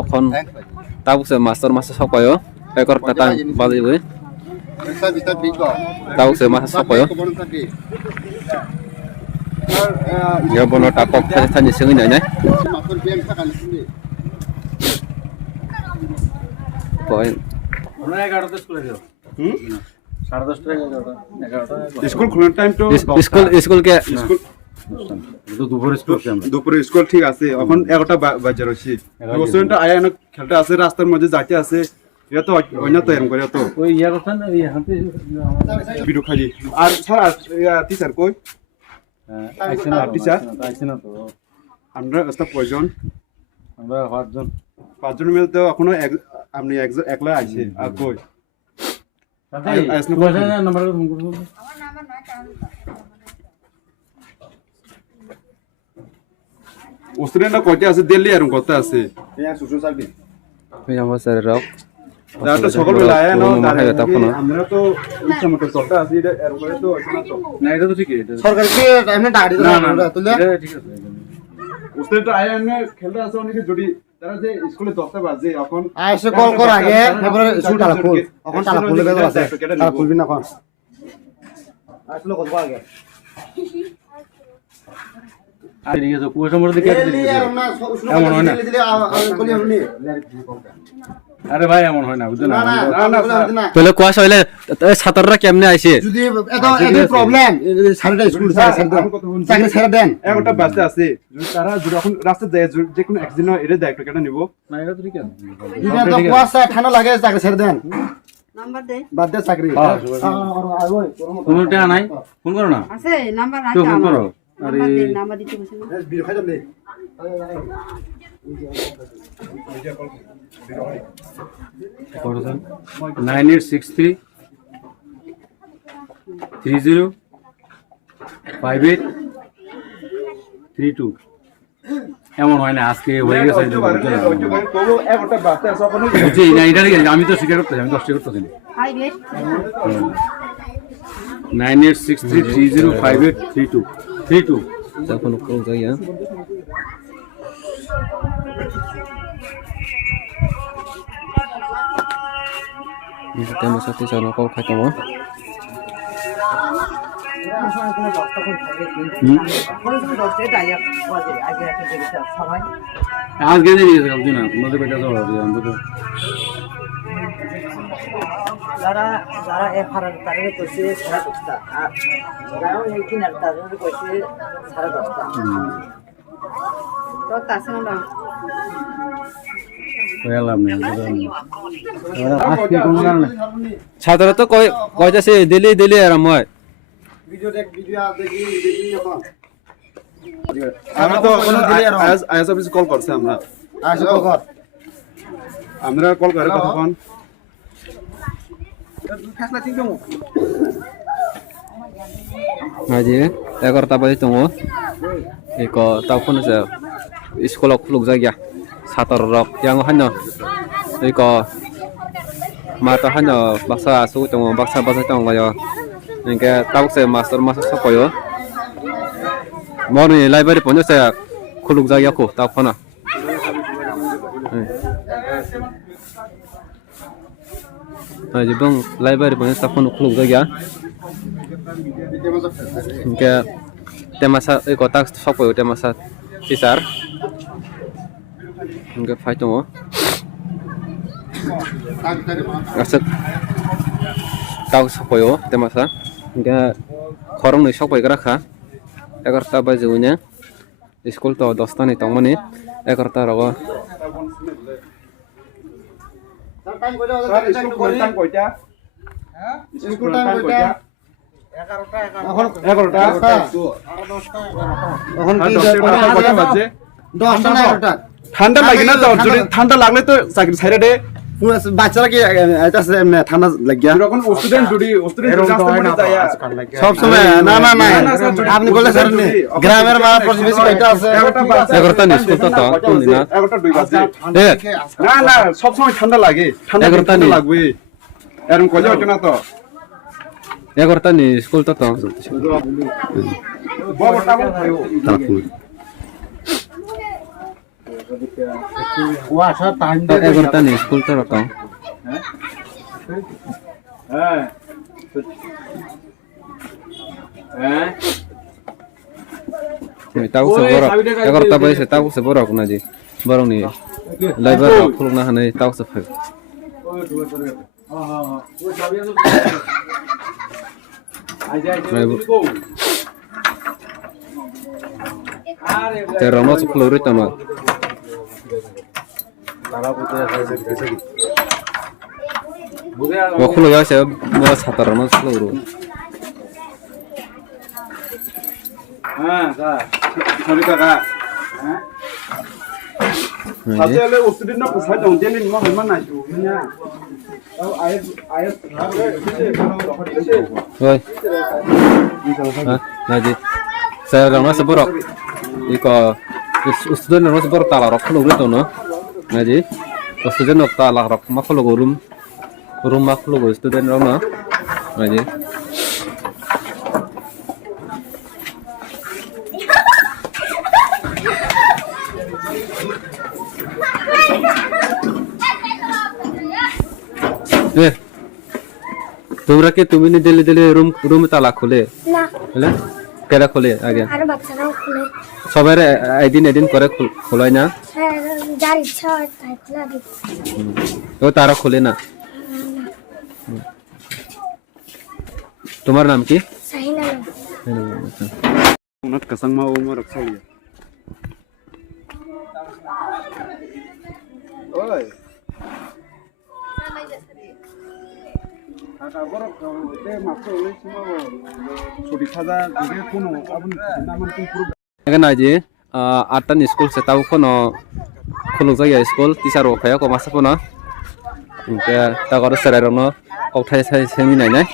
এখন তাবুকসে মাস্টার সকায় 11টা টাইম বাজিবই তাবুকসে মাস্টার সকায় ya bono takok tani sengi nai koi 11টা স্কুলে যাও 10:30 11টা স্কুল খোলার টাইম তো স্কুল কে তো দুপুরে স্কুল ঠিক আছে এখন 11টা বাজে রইছি স্টুডেন্ট আয়া না খেলতে আছে রাস্তার মধ্যে যাইতে আছে এটা তো অন্য তো এরকম করে তো ওই ইয়া কথা না এই হাতে ভিডিও খালি আর স্যার টিচার কই আইছেন না টিচার আইছেন না তো আমরা স্টাফ কয়জন আমরা পাঁচজন মিলে তো এখনো আপনি একলা আইছে আর কই নাম্বার ফোন করব আমার নাম্বার নয় কারণ স্টুডেন্টরা কয়টা আছে দিল্লি এরকম কত আছে আমার স্যার রক দাদা সকালবেলা আয়া না আমরা তো ইচ্ছা মতো চলতে আছি এটা এর করে তো না এটা তো ঠিকই এটা সরকারকে এমনি ডাড়ি না তুলে এটা ঠিক আছে স্টুডেন্ট আয়া না খেলতে আছে অনেকে যদি তারা যে স্কুলে 10টা বাজে এখন আইসে কল কর আগে তারপরে স্কুল তালা খুল এখন তালা খুলে বের আছে তালা খুলবি না কোন আসলে কত আগে আর ঠিক আছে পুরো সময় দিকে এমন হয় না আরে ভাই এমন হয় না বুঝছো না তাহলে কোয়াশ হইলে ছাত্ররা কেমনে আইছে যদি এত প্রবলেম সারটা স্কুল চাকরি ছেড়ে দেন একটা বাসে আছে যদি তারা যখন রাস্তা যায় যে কোনো অ্যাক্সিডেন্ট হয় এটা দায়িত্ব কেটে নিব না এটা তো ঠিক আছে এটা তো কুয়াশা ঠান্ডা লাগে চাকরি ছেড়ে দেন নাম্বার দে বাদ দে চাকরি তোমার টাকা নাই ফোন করো না আছে নাম্বার তো আছে ফোন আমার করো আরে নাম্বার দিতে বসে না বিল খাই যাবে করো 9863 30 58 32 এমন হয় না আজকে হয়ে গেছে তবু একটা বাসে আছে এখন বুঝছি না এটা ঠিক আছে আমি তো স্বীকার করতেছি আমি কষ্ট করতেছি না 9863305832 তখন কোন জায়গা tema satu sana kau kata mau आज गए नहीं सब दिन तुम्हारे बेटा सब हो गया हम तो যারা যারা এফআরআর তাদের কইছে 10:30টা আর যারা এই কিনার তাদের কইছে 10:30টা তো তাছে না ছাত্র তো কইতাছে দিলি আর মই ভিডিও দেখি এখন আমরা তো কোনো আইএস অফিস কল করছে আমরা আসো কল কর আমরা কল করে তখন aja 11টা বাজে তঙ্গ এক তখন স্কুল খুলুক জায়গা ছাত্র রক yang hanya এক mata hanya baksa asu tong baksa tong layo engke taukse master sakoyo moni library ponyo se khuluk jagya ko ta phona aje bang library ponyo ta phone khuluk jagya engke temasa eko tak sakoyo temasa teacher engke phai tongo asat tau sakoyo temasa engke khorong ni sakoi rakha 11টা বাজে উনি school তো 10টা নি তংমনি 11টা রগ time কইলো school time কয়টা হ্যাঁ school time কয়টা 11টা এখন 11টা এখন কি 10টা বাজে 10টা না 11টা ঠান্ডা লাগে না তো যদি ঠান্ডা লাগলে তো চাকরি ছাইরে দে বাচ্চারা কি আইতাছে ঠান্ডা লাগিয়া যখন স্টুডেন্ট রাস্তার মধ্যে যায় সব সময় না আপনি বলে স্যার গ্রামের মা প্রতিবেশী কয়টা আছে 11টা নি স্কুল তো কোন দিন 11টা 2 বাজে এ না সব সময় ঠান্ডা লাগে ঠান্ডা 11টা নি লাগবে এরকম কইলে হচ্ছে না তো 11টা নি স্কুল তো বাবা টাকা খাইও ও আসা টাইম 11টা নি স্কুল তো রকম হ্যাঁ হ্যাঁ tahu seboro 11টা বাজে tahu seboro না জি বরং নি লাইবার খুলুক না হানে tahu সেফাই te rono su flori tama wa khulo ya se mo satar rono floro হ্যাঁ স্যার সরি কাকা সাথে হলে ওস্তুদিন না কোথায় যাও দেন নিমা হইমান না না তাও আয় oi na ji saya rono seboro iko student rono seboro tala rok floro to no na ji student nok tala rok ma floro room ma floro student rono na ji তোমরা কি তুমি দিলে দিলে রুম তালা খুলে না হলে কেডা খুলে আগে আর বাচ্চারাও খুলে সবার এদিন করে খোলায় না হ্যাঁ যার ইচ্ছা হয় তাই খুলে দিই ও তারা খুলে না তোমার নাম কি সাহিনা উনাত কাসাং মা ওমর রাখছালি ওই কাকা বড় তে মাত্র ওই সময় ছুটি খাজা দিকে কোন আপনি নাম কোন পুরো এখানে আজ 8টা স্কুল সে তাও কোনো খুলুক জায়গা স্কুল টিচার ওখায়া কমাসা কোনো ইনকে তা করে সেরারনো কঠাই সেমি নাই নাই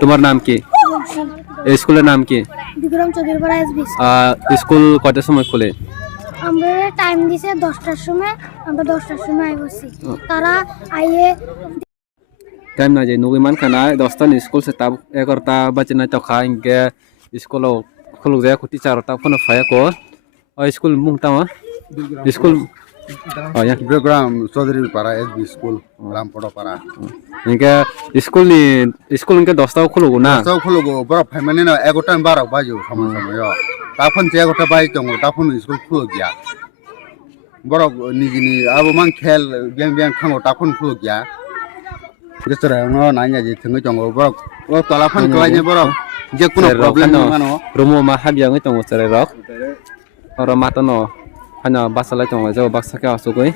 তোমার নাম কি এই স্কুলের নাম কি বিক্রম চৌধুরীপাড়া এসবি স্কুল কয়টার সময় খুলে আমরা টাইম দিছে 10টার সময় আমরা 10টার সময় আইবছি তারা আইয়ে টাইম না যে নুগিমান খানা 10টা স্কুল সে তাব 11টা বাজে না তখা ইনকে স্কুল খুলুক জায়গা কুটি 4টা ফোন ফায়া কো স্কুল মুংটা school ya program Chowdhury Para SB school রামপড়া পাড়া ইনকে স্কুল ইনকে 10টা খুলুক না সব খুলগো বড় ফ্যামিলি না 11টা 12 বাজে সময় সময় তাফন যে 11টা বাজে দङ তাফন স্কুল খুলগ গিয়া বড় নিজিনি আবো মান খেল বিয়াং থাঙ্গো তাফন খুলগ গিয়া গেছরা ন নাইয়া যে থঙ্গো দङ বড় ও তলাফন কলাইনে বড় যে কোনো প্রবলেম মানো rumo ma habya ngai tong sere rok oro mata no hanya basalai tong jo baksa ka asugoi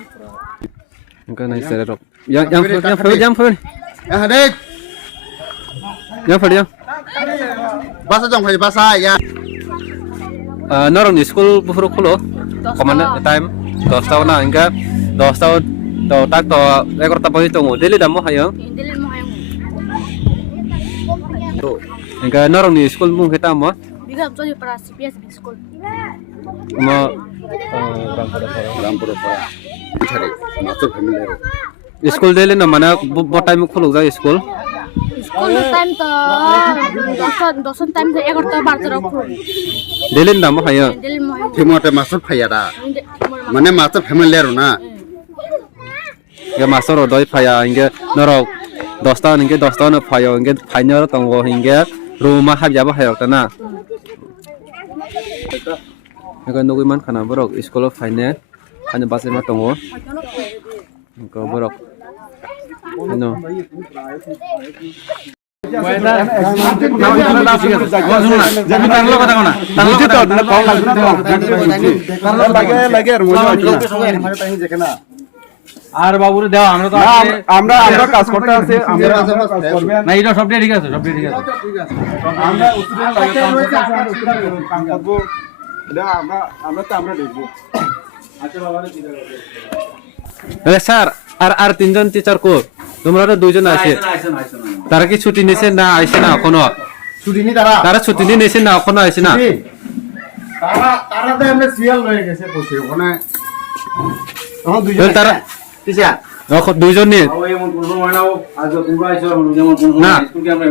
ngka nai sere rok yang phơi হাদে yang বাসা দङ ভাই বাসা ইয়া norong school bufuro khulo command time 10 ta na ingka 10 ta to tak to 11 ta pagi tong deli damo hayo দিলের মহায়ং ingka norong ni school mung kita mo Bikram Chowdhurypara CPS school mo Rampura পাড়া ছাড়ে master family school deli na mana bo time khuluk ja school school time তো 10 time তো 11টা 12টা খুলে deli damo hayo দিলের মহায়ং ফেমতে master ফাইয়াডা মানে master family আর না ya masoro doi phaya inge norok 10 ta inge 10 ta no phayo inge phainor tongo inge ruma habya ba hayo ta na Ega nugui man khana borok school of fine ani basai ma tongo ko borok no লাগে আর আর বাবুরে দাও আমরা তো আমরা কাজ করতে আছে আমরা কাজ করবে না এটা সবটাই ঠিক আছে আমরা স্টুডেন্ট লাগে কাম করব এটা আমরা দেখব আচ্ছা বাবারে কি এ স্যার আর তিনজন টিচার কো তোমরা তো দুইজন আছে তারা কি ছুটি নিছে না আইছে না এখনো ছুটি নি তারা তারা ছুটি নিছে না এখনো আইছে না তারা তো আমরা সিরিয়াল হয়ে গেছে বসে ওখানে তখন দুইজন তারা টিচার দুইজন নি এমন কোনো হয় না আজ তোমরা আইছো যেমন না স্কুলকে আমরা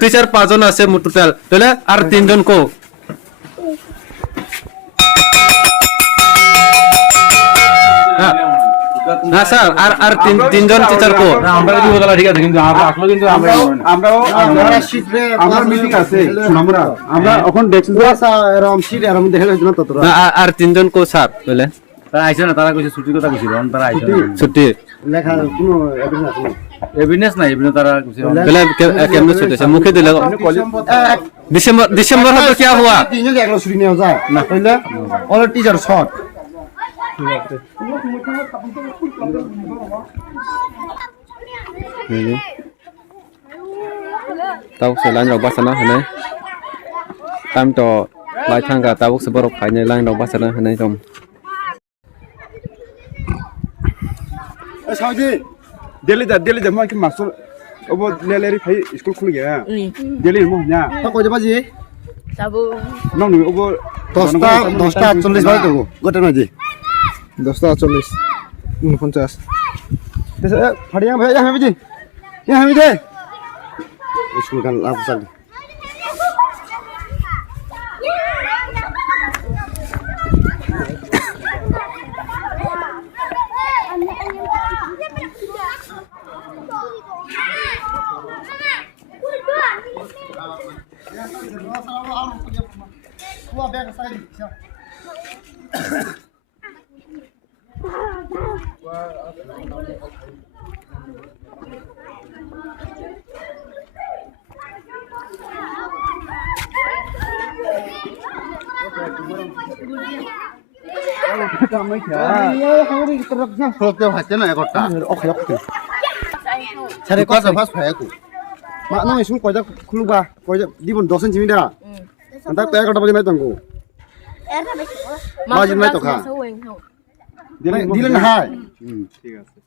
টিচার 5 জন আছে টোটাল তাহলে আর তিনজন কো না স্যার আর তিনজন টিচার কো আমরা দিব তাহলে ঠিক আছে কিন্তু আমরা আসলে কিন্তু আমরা মিটিং আছে আমরা এখন ডেস্ক এরকম সিট এরকম দেখে না তো তোরা আর তিনজন কো স্যার বলে তারা আইছে না তারা কইছে ছুটির কথা কইছিল তারা আইছে ছুটি লেখা কোনো এভিডেন্স আছে এভিডেন্স নাই এভিডেন্স তারা কইছে বলে কেমনে ছুটি আছে মুখে দিলে दिसंबर है तो क्या हुआ तीन जन एकलो छुट्टी नहीं हो जाए ना पहले और teacher short tao sẽ lang đầu bát sana hả này tam trò lại thang cả tao sẽ bảo phải nhảy lang đầu bát sana hả này không sao chứ Delhi जा मैं कि मास्टर अब ले रे भाई school खुल गया Delhi में ना तो कोई बाजी যাবো ना नहीं अब 10টা 48 বাজে তো গোটা না জি 10টা 48 49 तो फड़िया भाई यहाँ भी जी यहाँ भी दे स्कूल का आप चल 그렇게 봤잖아 이거다 차례 가서 봤어 해고 막 너무 술 거자 클루바 거자 니분 도선 집이다 딱 빼가 더 많이 했던 거 맞지 말 또 가. 딜은 하이. ঠিক আছে